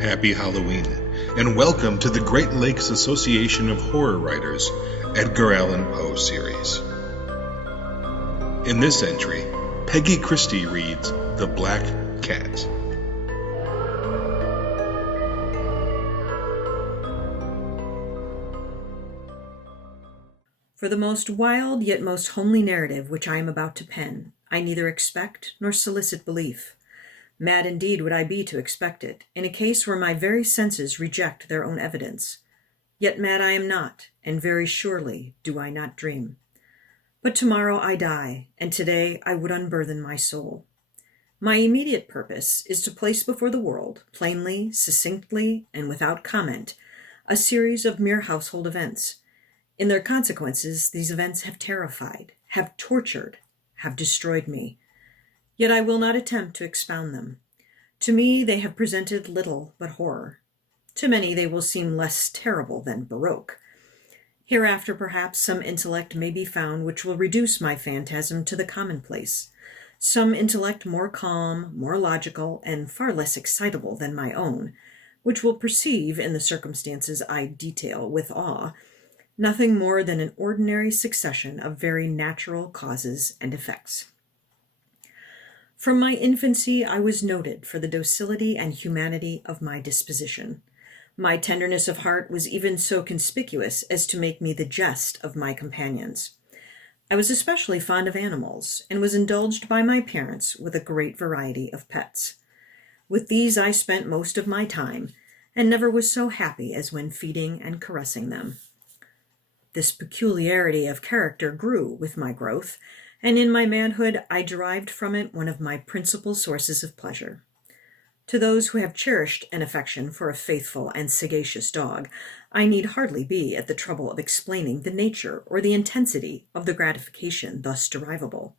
Happy Halloween, and welcome to the Great Lakes Association of Horror Writers Edgar Allan Poe Series. In this entry, Peggy Christie reads The Black Cat. For the most wild yet most homely narrative which I am about to pen, I neither expect nor solicit belief. Mad indeed would I be to expect it, in a case where my very senses reject their own evidence. Yet mad I am not, and very surely do I not dream. But tomorrow I die, and today I would unburthen my soul. My immediate purpose is to place before the world, plainly, succinctly, and without comment, a series of mere household events. In their consequences, these events have terrified, have tortured, have destroyed me. Yet I will not attempt to expound them. To me, they have presented little but horror. To many, they will seem less terrible than Baroque. Hereafter, perhaps, some intellect may be found which will reduce my phantasm to the commonplace. Some intellect more calm, more logical, and far less excitable than my own, which will perceive, in the circumstances I detail with awe, nothing more than an ordinary succession of very natural causes and effects. From my infancy I was noted for the docility and humanity of my disposition. My tenderness of heart was even so conspicuous as to make me the jest of my companions. I was especially fond of animals, and was indulged by my parents with a great variety of pets. With these I spent most of my time, and never was so happy as when feeding and caressing them. This peculiarity of character grew with my growth, and in my manhood I derived from it one of my principal sources of pleasure. To those who have cherished an affection for a faithful and sagacious dog, I need hardly be at the trouble of explaining the nature or the intensity of the gratification thus derivable.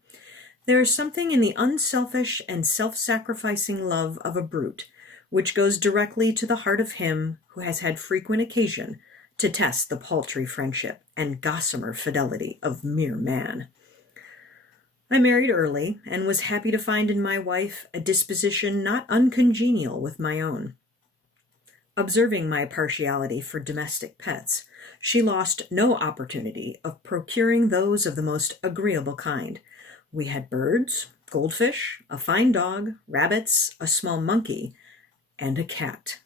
There is something in the unselfish and self-sacrificing love of a brute which goes directly to the heart of him who has had frequent occasion to test the paltry friendship and gossamer fidelity of mere man. I married early, and was happy to find in my wife a disposition not uncongenial with my own. Observing my partiality for domestic pets, she lost no opportunity of procuring those of the most agreeable kind. We had birds, goldfish, a fine dog, rabbits, a small monkey, and a cat.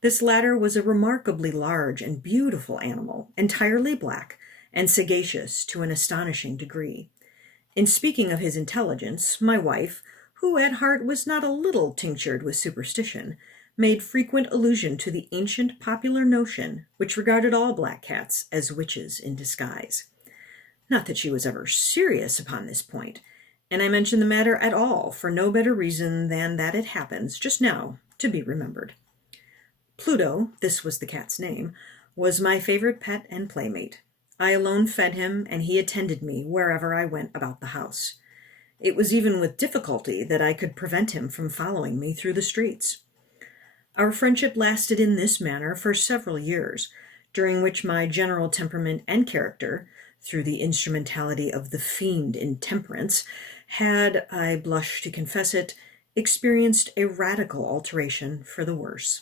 This latter was a remarkably large and beautiful animal, entirely black, and sagacious to an astonishing degree. In speaking of his intelligence, my wife, who at heart was not a little tinctured with superstition, made frequent allusion to the ancient popular notion which regarded all black cats as witches in disguise. Not that she was ever serious upon this point, and I mention the matter at all for no better reason than that it happens, just now, to be remembered. Pluto, this was the cat's name, was my favorite pet and playmate. I alone fed him, and he attended me wherever I went about the house. It was even with difficulty that I could prevent him from following me through the streets. Our friendship lasted in this manner for several years, during which my general temperament and character, through the instrumentality of the fiend intemperance, had, I blush to confess it, experienced a radical alteration for the worse.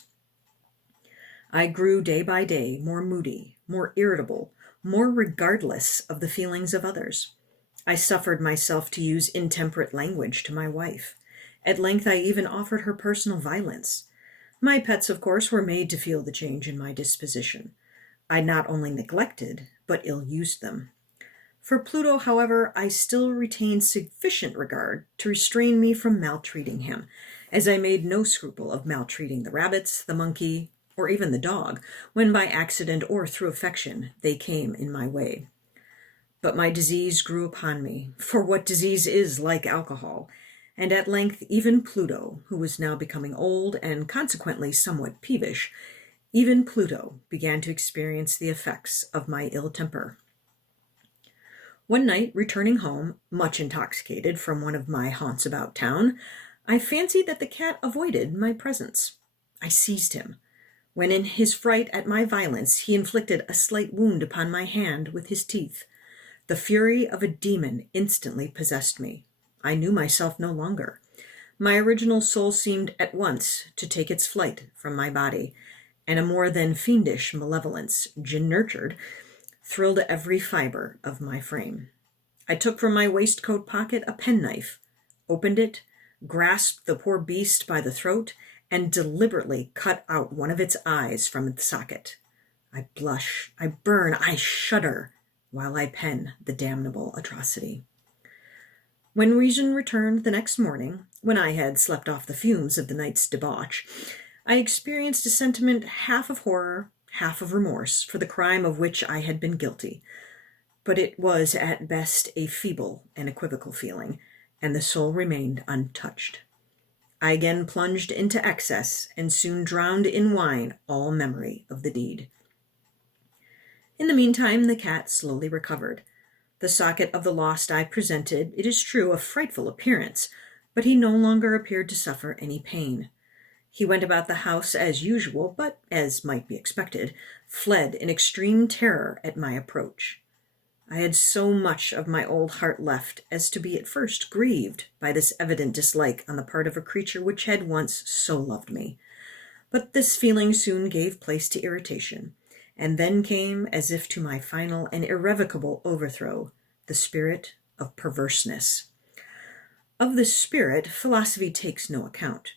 I grew day by day more moody, more irritable, more regardless of the feelings of others. I suffered myself to use intemperate language to my wife. At length I even offered her personal violence. My pets, of course, were made to feel the change in my disposition. I not only neglected, but ill-used them. For Pluto, however, I still retained sufficient regard to restrain me from maltreating him, as I made no scruple of maltreating the rabbits, the monkey, or even the dog, when by accident or through affection they came in my way. But my disease grew upon me, for what disease is like alcohol, and at length even Pluto, who was now becoming old and consequently somewhat peevish, even Pluto began to experience the effects of my ill temper. One night, returning home, much intoxicated from one of my haunts about town, I fancied that the cat avoided my presence. I seized him, when in his fright at my violence he inflicted a slight wound upon my hand with his teeth. The fury of a demon instantly possessed me. I knew myself no longer. My original soul seemed at once to take its flight from my body, and a more than fiendish malevolence, gin-nurtured, thrilled every fiber of my frame. I took from my waistcoat pocket a penknife, opened it, grasped the poor beast by the throat, and deliberately cut out one of its eyes from its socket. I blush, I burn, I shudder, while I pen the damnable atrocity. When reason returned the next morning, when I had slept off the fumes of the night's debauch, I experienced a sentiment half of horror, half of remorse for the crime of which I had been guilty. But it was at best a feeble and equivocal feeling, and the soul remained untouched. I again plunged into excess, and soon drowned in wine all memory of the deed. In the meantime, the cat slowly recovered. The socket of the lost eye presented, it is true, a frightful appearance, but he no longer appeared to suffer any pain. He went about the house as usual, but, as might be expected, fled in extreme terror at my approach. I had so much of my old heart left as to be at first grieved by this evident dislike on the part of a creature which had once so loved me. But this feeling soon gave place to irritation, and then came, as if to my final and irrevocable overthrow, the spirit of perverseness. Of this spirit, philosophy takes no account.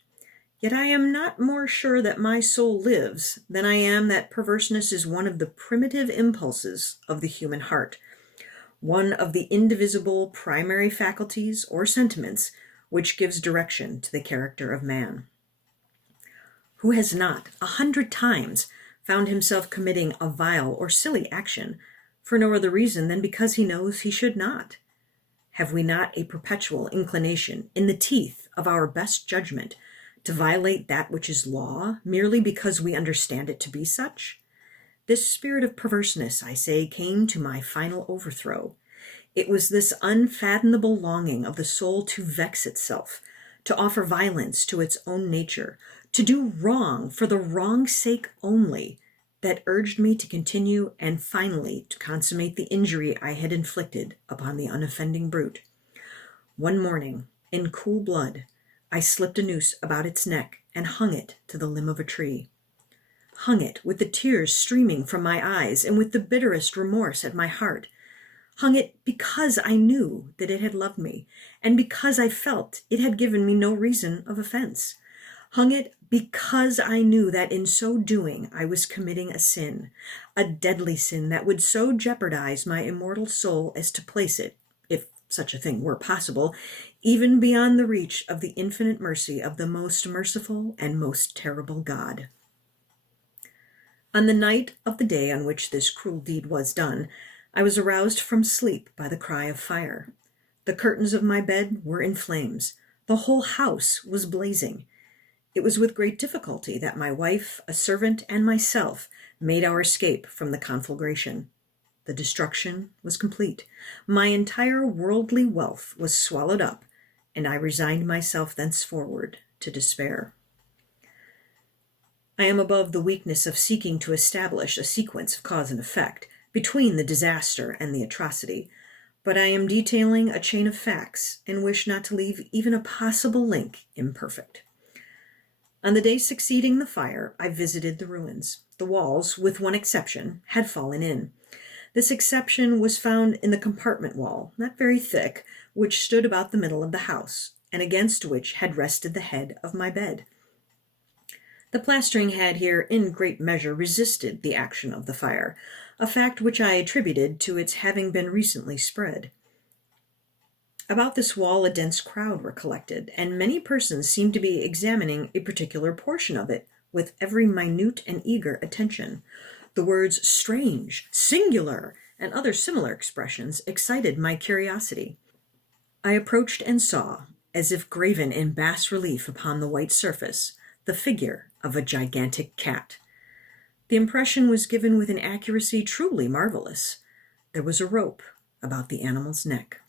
Yet I am not more sure that my soul lives than I am that perverseness is one of the primitive impulses of the human heart, one of the indivisible primary faculties or sentiments which gives direction to the character of man. Who has not 100 times found himself committing a vile or silly action for no other reason than because he knows he should not? Have we not a perpetual inclination, in the teeth of our best judgment, to violate that which is law merely because we understand it to be such? This spirit of perverseness, I say, came to my final overthrow. It was this unfathomable longing of the soul to vex itself, to offer violence to its own nature, to do wrong for the wrong's sake only, that urged me to continue and finally to consummate the injury I had inflicted upon the unoffending brute. One morning, in cool blood, I slipped a noose about its neck and hung it to the limb of a tree. Hung it with the tears streaming from my eyes and with the bitterest remorse at my heart. Hung it because I knew that it had loved me, and because I felt it had given me no reason of offense. Hung it because I knew that in so doing I was committing a sin, a deadly sin that would so jeopardize my immortal soul as to place it, if such a thing were possible, even beyond the reach of the infinite mercy of the most merciful and most terrible God. On the night of the day on which this cruel deed was done, I was aroused from sleep by the cry of fire. The curtains of my bed were in flames. The whole house was blazing. It was with great difficulty that my wife, a servant, and myself made our escape from the conflagration. The destruction was complete. My entire worldly wealth was swallowed up, and I resigned myself thenceforward to despair. I am above the weakness of seeking to establish a sequence of cause and effect between the disaster and the atrocity, but I am detailing a chain of facts and wish not to leave even a possible link imperfect. On the day succeeding the fire, I visited the ruins. The walls, with one exception, had fallen in. This exception was found in the compartment wall, not very thick, which stood about the middle of the house, and against which had rested the head of my bed. The plastering had here in great measure resisted the action of the fire, a fact which I attributed to its having been recently spread. About this wall a dense crowd were collected, and many persons seemed to be examining a particular portion of it with every minute and eager attention. The words strange, singular, and other similar expressions excited my curiosity. I approached and saw, as if graven in bas relief upon the white surface, the figure of a gigantic cat. The impression was given with an accuracy truly marvelous. There was a rope about the animal's neck.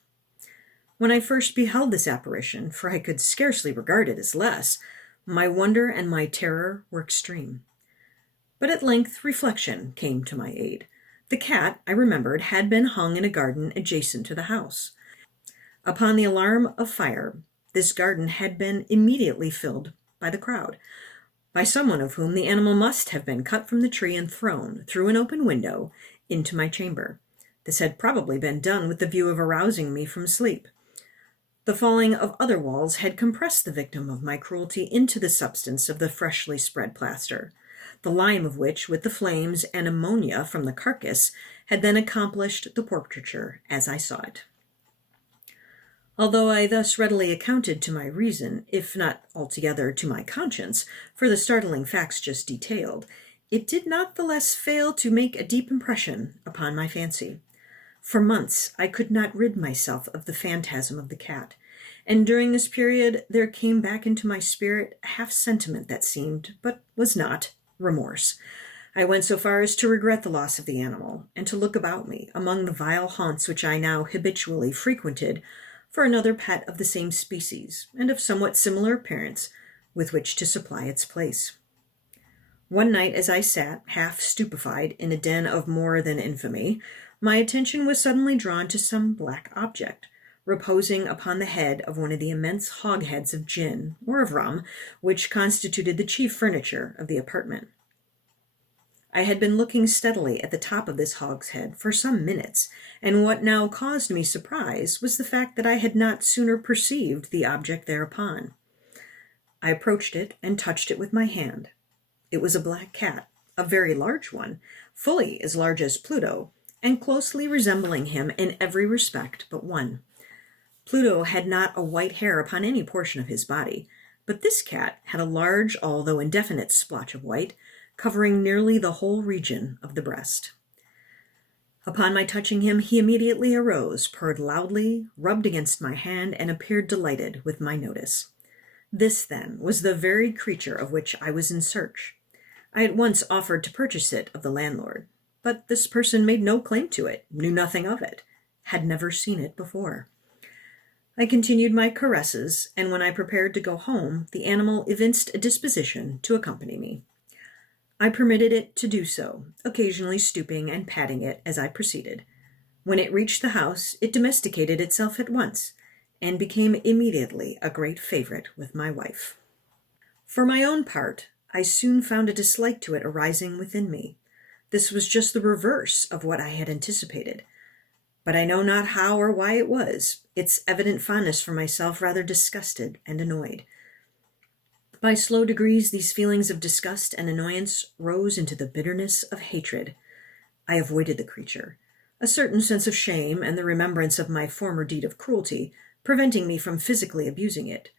When I first beheld this apparition, for I could scarcely regard it as less, my wonder and my terror were extreme. But at length reflection came to my aid. The cat, I remembered, had been hung in a garden adjacent to the house. Upon the alarm of fire, this garden had been immediately filled by the crowd, by someone of whom the animal must have been cut from the tree and thrown, through an open window, into my chamber. This had probably been done with the view of arousing me from sleep. The falling of other walls had compressed the victim of my cruelty into the substance of the freshly spread plaster, the lime of which, with the flames and ammonia from the carcass, had then accomplished the portraiture as I saw it. Although I thus readily accounted to my reason, if not altogether to my conscience, for the startling facts just detailed, it did not the less fail to make a deep impression upon my fancy. For months I could not rid myself of the phantasm of the cat, and during this period there came back into my spirit a half-sentiment that seemed, but was not, remorse. I went so far as to regret the loss of the animal, and to look about me, among the vile haunts which I now habitually frequented, for another pet of the same species, and of somewhat similar appearance, with which to supply its place. One night, as I sat, half stupefied, in a den of more than infamy, my attention was suddenly drawn to some black object, reposing upon the head of one of the immense hogsheads of gin, or of rum, which constituted the chief furniture of the apartment. I had been looking steadily at the top of this hogshead for some minutes, and what now caused me surprise was the fact that I had not sooner perceived the object thereupon. I approached it and touched it with my hand. It was a black cat, a very large one, fully as large as Pluto, and closely resembling him in every respect but one. Pluto had not a white hair upon any portion of his body, but this cat had a large, although indefinite, splotch of white, covering nearly the whole region of the breast. Upon my touching him, he immediately arose, purred loudly, rubbed against my hand, and appeared delighted with my notice. This, then, was the very creature of which I was in search. I at once offered to purchase it of the landlord, but this person made no claim to it, knew nothing of it, had never seen it before. I continued my caresses, and when I prepared to go home, the animal evinced a disposition to accompany me. I permitted it to do so, occasionally stooping and patting it as I proceeded. When it reached the house, it domesticated itself at once, and became immediately a great favorite with my wife. For my own part, I soon found a dislike to it arising within me. This was just the reverse of what I had anticipated. But I know not how or why it was. Its evident fondness for myself rather disgusted and annoyed. By slow degrees, these feelings of disgust and annoyance rose into the bitterness of hatred. I avoided the creature, a certain sense of shame and the remembrance of my former deed of cruelty preventing me from physically abusing it.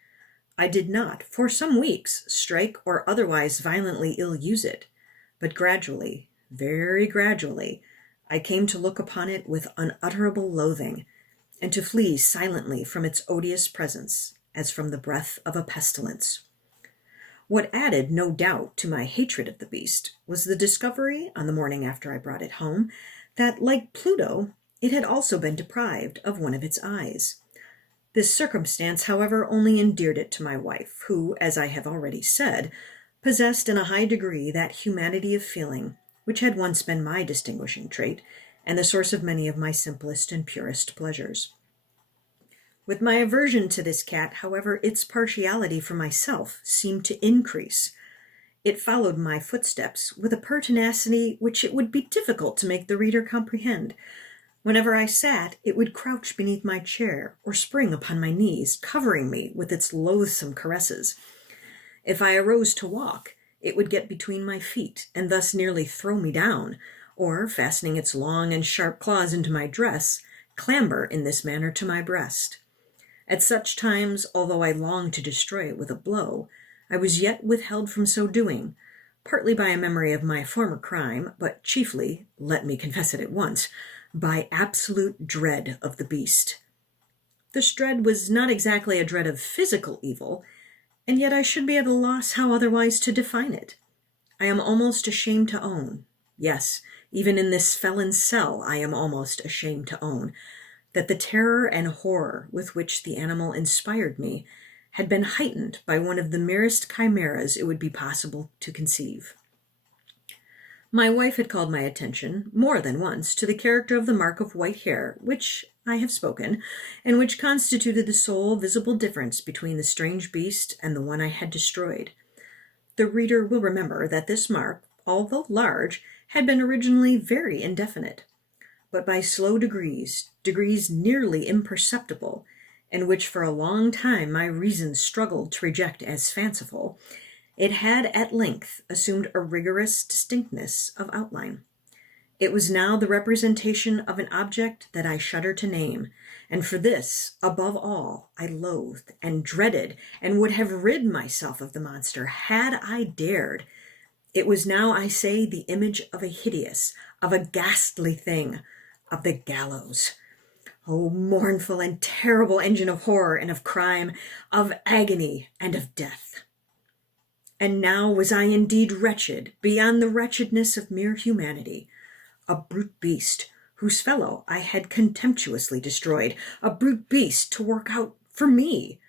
I did not, for some weeks, strike or otherwise violently ill-use it, but gradually, very gradually, I came to look upon it with unutterable loathing, and to flee silently from its odious presence, as from the breath of a pestilence. What added, no doubt, to my hatred of the beast was the discovery, on the morning after I brought it home, that, like Pluto, it had also been deprived of one of its eyes. This circumstance, however, only endeared it to my wife, who, as I have already said, possessed in a high degree that humanity of feeling which had once been my distinguishing trait, and the source of many of my simplest and purest pleasures. With my aversion to this cat, however, its partiality for myself seemed to increase. It followed my footsteps with a pertinacity which it would be difficult to make the reader comprehend. Whenever I sat, it would crouch beneath my chair, or spring upon my knees, covering me with its loathsome caresses. If I arose to walk, it would get between my feet, and thus nearly throw me down, or, fastening its long and sharp claws into my dress, clamber in this manner to my breast. At such times, although I longed to destroy it with a blow, I was yet withheld from so doing, partly by a memory of my former crime, but chiefly, let me confess it at once, by absolute dread of the beast. This dread was not exactly a dread of physical evil, and yet I should be at a loss how otherwise to define it. I am almost ashamed to own, yes, even in this felon's cell I am almost ashamed to own, that the terror and horror with which the animal inspired me had been heightened by one of the merest chimeras it would be possible to conceive. My wife had called my attention, more than once, to the character of the mark of white hair, which I have spoken, and which constituted the sole visible difference between the strange beast and the one I had destroyed. The reader will remember that this mark, although large, had been originally very indefinite, but by slow degrees nearly imperceptible, and which for a long time my reason struggled to reject as fanciful, it had at length assumed a rigorous distinctness of outline. It was now the representation of an object that I shudder to name, and for this, above all, I loathed and dreaded and would have rid myself of the monster had I dared. It was now, I say, the image of a hideous, of a ghastly thing, of the gallows. O mournful and terrible engine of horror and of crime, of agony and of death! And now was I indeed wretched beyond the wretchedness of mere humanity, a brute beast whose fellow I had contemptuously destroyed, a brute beast to work out for me,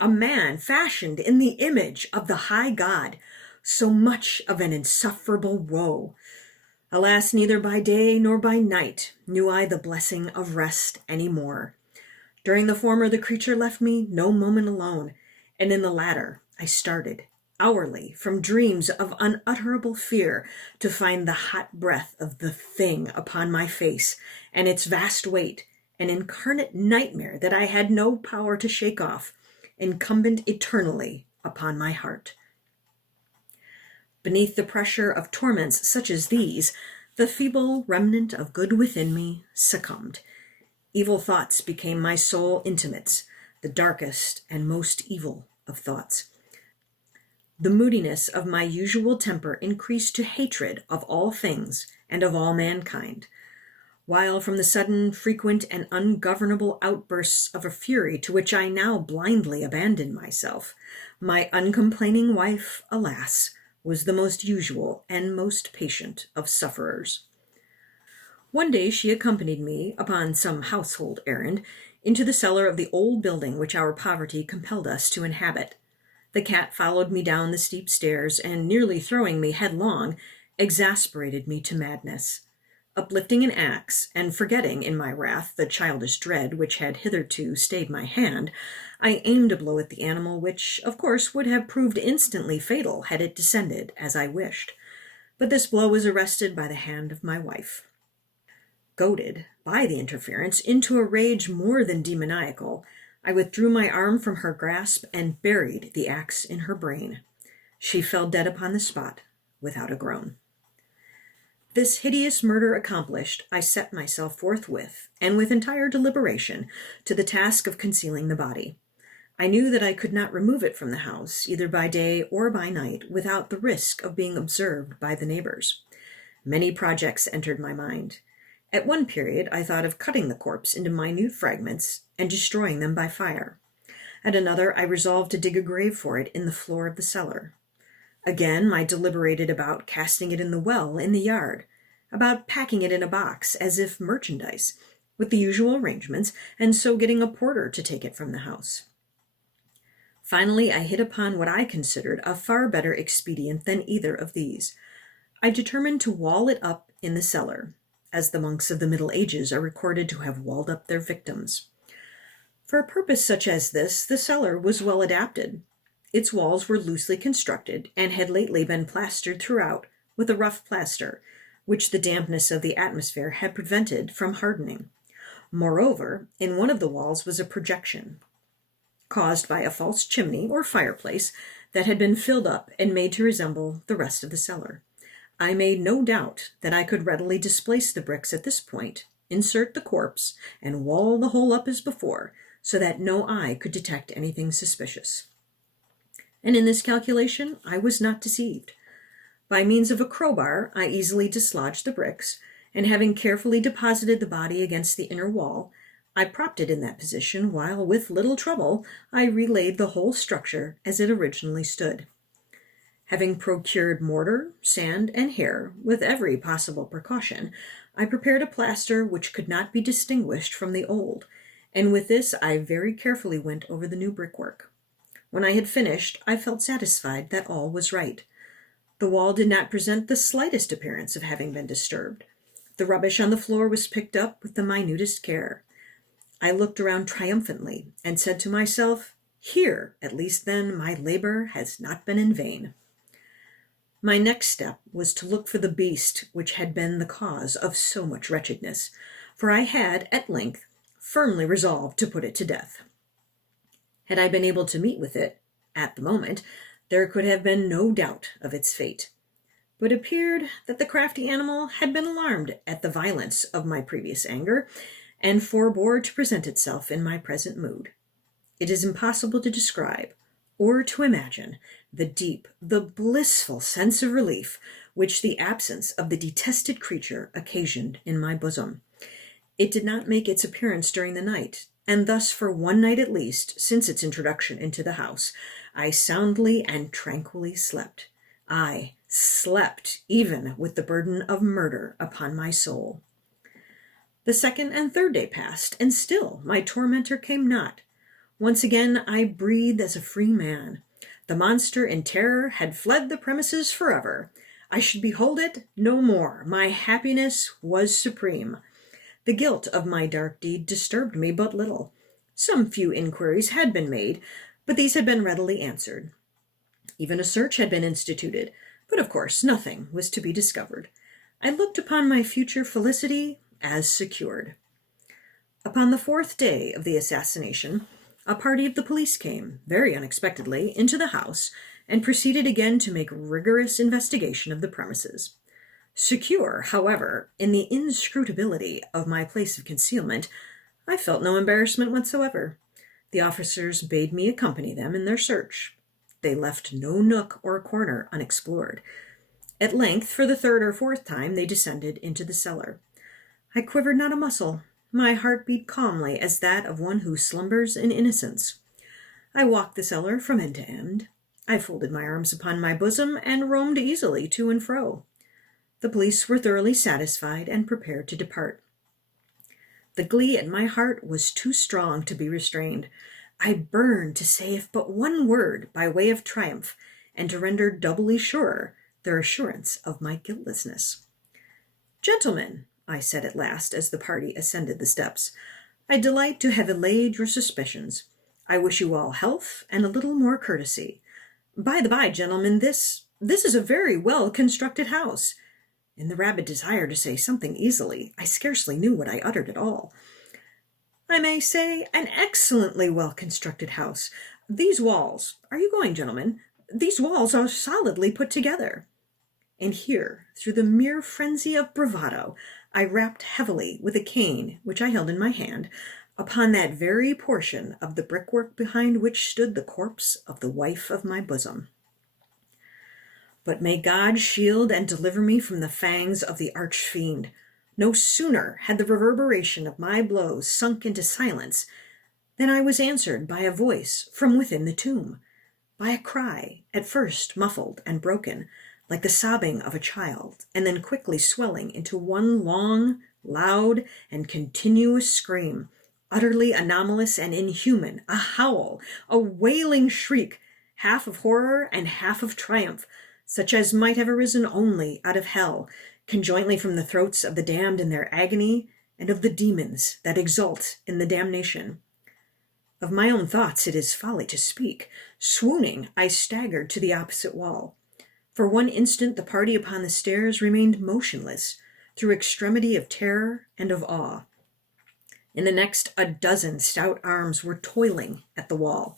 a man fashioned in the image of the high God, so much of an insufferable woe. Alas, neither by day nor by night knew I the blessing of rest any more. During the former the creature left me no moment alone, and in the latter I started hourly from dreams of unutterable fear to find the hot breath of the thing upon my face, and its vast weight, an incarnate nightmare that I had no power to shake off, incumbent eternally upon my heart. Beneath the pressure of torments such as these, the feeble remnant of good within me succumbed. Evil thoughts became my sole intimates, the darkest and most evil of thoughts. The moodiness of my usual temper increased to hatred of all things and of all mankind, while from the sudden, frequent, and ungovernable outbursts of a fury to which I now blindly abandoned myself, my uncomplaining wife, alas, was the most usual and most patient of sufferers. One day she accompanied me, upon some household errand, into the cellar of the old building which our poverty compelled us to inhabit. The cat followed me down the steep stairs, and nearly throwing me headlong, exasperated me to madness. Uplifting an axe, and forgetting in my wrath the childish dread which had hitherto stayed my hand, I aimed a blow at the animal, which, of course, would have proved instantly fatal had it descended as I wished. But this blow was arrested by the hand of my wife. Goaded by the interference into a rage more than demoniacal, I withdrew my arm from her grasp and buried the axe in her brain. She fell dead upon the spot without a groan. This hideous murder accomplished, I set myself forthwith, and with entire deliberation, to the task of concealing the body. I knew that I could not remove it from the house, either by day or by night, without the risk of being observed by the neighbors. Many projects entered my mind. At one period I thought of cutting the corpse into minute fragments and destroying them by fire. At another I resolved to dig a grave for it in the floor of the cellar. Again I deliberated about casting it in the well in the yard, about packing it in a box as if merchandise, with the usual arrangements, and so getting a porter to take it from the house. Finally I hit upon what I considered a far better expedient than either of these. I determined to wall it up in the cellar, as the monks of the Middle Ages are recorded to have walled up their victims. For a purpose such as this, the cellar was well adapted. Its walls were loosely constructed, and had lately been plastered throughout with a rough plaster, which the dampness of the atmosphere had prevented from hardening. Moreover, in one of the walls was a projection, caused by a false chimney or fireplace that had been filled up and made to resemble the rest of the cellar. I made no doubt that I could readily displace the bricks at this point, insert the corpse, and wall the whole up as before, so that no eye could detect anything suspicious. And in this calculation I was not deceived. By means of a crowbar I easily dislodged the bricks, and having carefully deposited the body against the inner wall, I propped it in that position, while with little trouble I relaid the whole structure as it originally stood. Having procured mortar, sand, and hair, with every possible precaution, I prepared a plaster which could not be distinguished from the old, and with this I very carefully went over the new brickwork. When I had finished, I felt satisfied that all was right. The wall did not present the slightest appearance of having been disturbed. The rubbish on the floor was picked up with the minutest care. I looked around triumphantly and said to myself, "Here, at least then, my labor has not been in vain." My next step was to look for the beast which had been the cause of so much wretchedness, for I had, at length, firmly resolved to put it to death. Had I been able to meet with it, at the moment, there could have been no doubt of its fate. But it appeared that the crafty animal had been alarmed at the violence of my previous anger, and forbore to present itself in my present mood. It is impossible to describe, or to imagine, the deep, the blissful sense of relief which the absence of the detested creature occasioned in my bosom. It did not make its appearance during the night, and thus for one night at least, since its introduction into the house, I soundly and tranquilly slept. I slept even with the burden of murder upon my soul. The second and third day passed, and still my tormentor came not. Once again I breathed as a free man. The monster in terror had fled the premises forever. I should behold it no more. My happiness was supreme. The guilt of my dark deed disturbed me but little. Some few inquiries had been made, but these had been readily answered. Even a search had been instituted, but of course nothing was to be discovered. I looked upon my future felicity as secured. Upon the fourth day of the assassination, a party of the police came, very unexpectedly, into the house, and proceeded again to make rigorous investigation of the premises. Secure, however, in the inscrutability of my place of concealment, I felt no embarrassment whatsoever. The officers bade me accompany them in their search. They left no nook or corner unexplored. At length, for the third or fourth time, they descended into the cellar. I quivered not a muscle. My heart beat calmly as that of one who slumbers in innocence. I walked the cellar from end to end. I folded my arms upon my bosom and roamed easily to and fro. The police were thoroughly satisfied and prepared to depart. The glee at my heart was too strong to be restrained. I burned to say if but one word by way of triumph, and to render doubly surer their assurance of my guiltlessness. "Gentlemen," I said at last, as the party ascended the steps, "I delight to have allayed your suspicions. I wish you all health and a little more courtesy. By the by, gentlemen, this is a very well-constructed house." In the rabid desire to say something easily, I scarcely knew what I uttered at all. "I may say an excellently well-constructed house. These walls— Are you going, gentlemen? These walls are solidly put together." And here, through the mere frenzy of bravado, I rapped heavily with a cane, which I held in my hand, upon that very portion of the brickwork behind which stood the corpse of the wife of my bosom. But may God shield and deliver me from the fangs of the arch-fiend. No sooner had the reverberation of my blows sunk into silence than I was answered by a voice from within the tomb, by a cry, at first muffled and broken, like the sobbing of a child, and then quickly swelling into one long, loud, and continuous scream, utterly anomalous and inhuman, a howl, a wailing shriek, half of horror and half of triumph, such as might have arisen only out of hell, conjointly from the throats of the damned in their agony, and of the demons that exult in the damnation. Of my own thoughts it is folly to speak. Swooning, I staggered to the opposite wall. For one instant the party upon the stairs remained motionless, through extremity of terror and of awe. In the next, a dozen stout arms were toiling at the wall.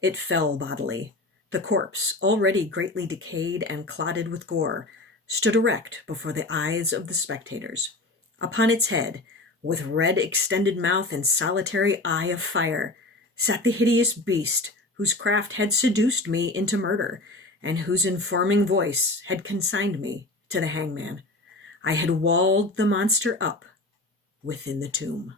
It fell bodily. The corpse, already greatly decayed and clotted with gore, stood erect before the eyes of the spectators. Upon its head, with red extended mouth and solitary eye of fire, sat the hideous beast whose craft had seduced me into murder, and whose informing voice had consigned me to the hangman. I had walled the monster up within the tomb.